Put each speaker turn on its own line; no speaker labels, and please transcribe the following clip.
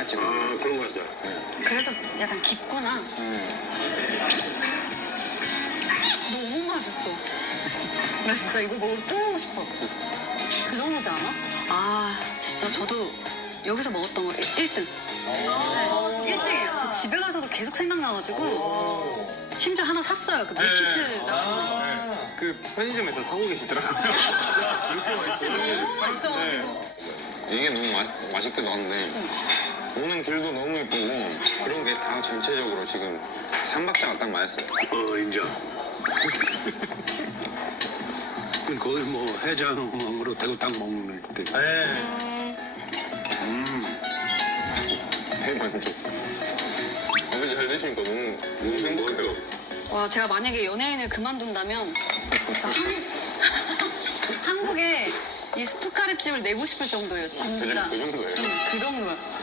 같이.
그런 거 같아.
그래서 약간 깊구나. 너무 맛있어. 나 진짜 이거 먹으러 또 오고 싶어. 그 정도지 않아? 아, 진짜 저도 여기서 먹었던 거 1등. 네, 1등이에요. 저 집에 가서도 계속 생각나가지고 심지어 하나 샀어요. 그 밀키트 같은 거.
그 편의점에서 사고 계시더라고요.
진짜 너무 맛있어가지고.
이게 너무 맛있기도 한데 오는 길도 너무 이쁘고 그런 게 다 전체적으로 지금 3박자가 딱 맞았어요.
인정. 거의 뭐 해장으로 대구탕 먹는 때.
대만족. 아버지 잘 드시니까 너무 행복해요.
와, 제가 만약에 연예인을 그만둔다면 저 한국에 이 스프카레집을 내고 싶을 정도예요, 진짜.
그 정도예요?
그 정도야.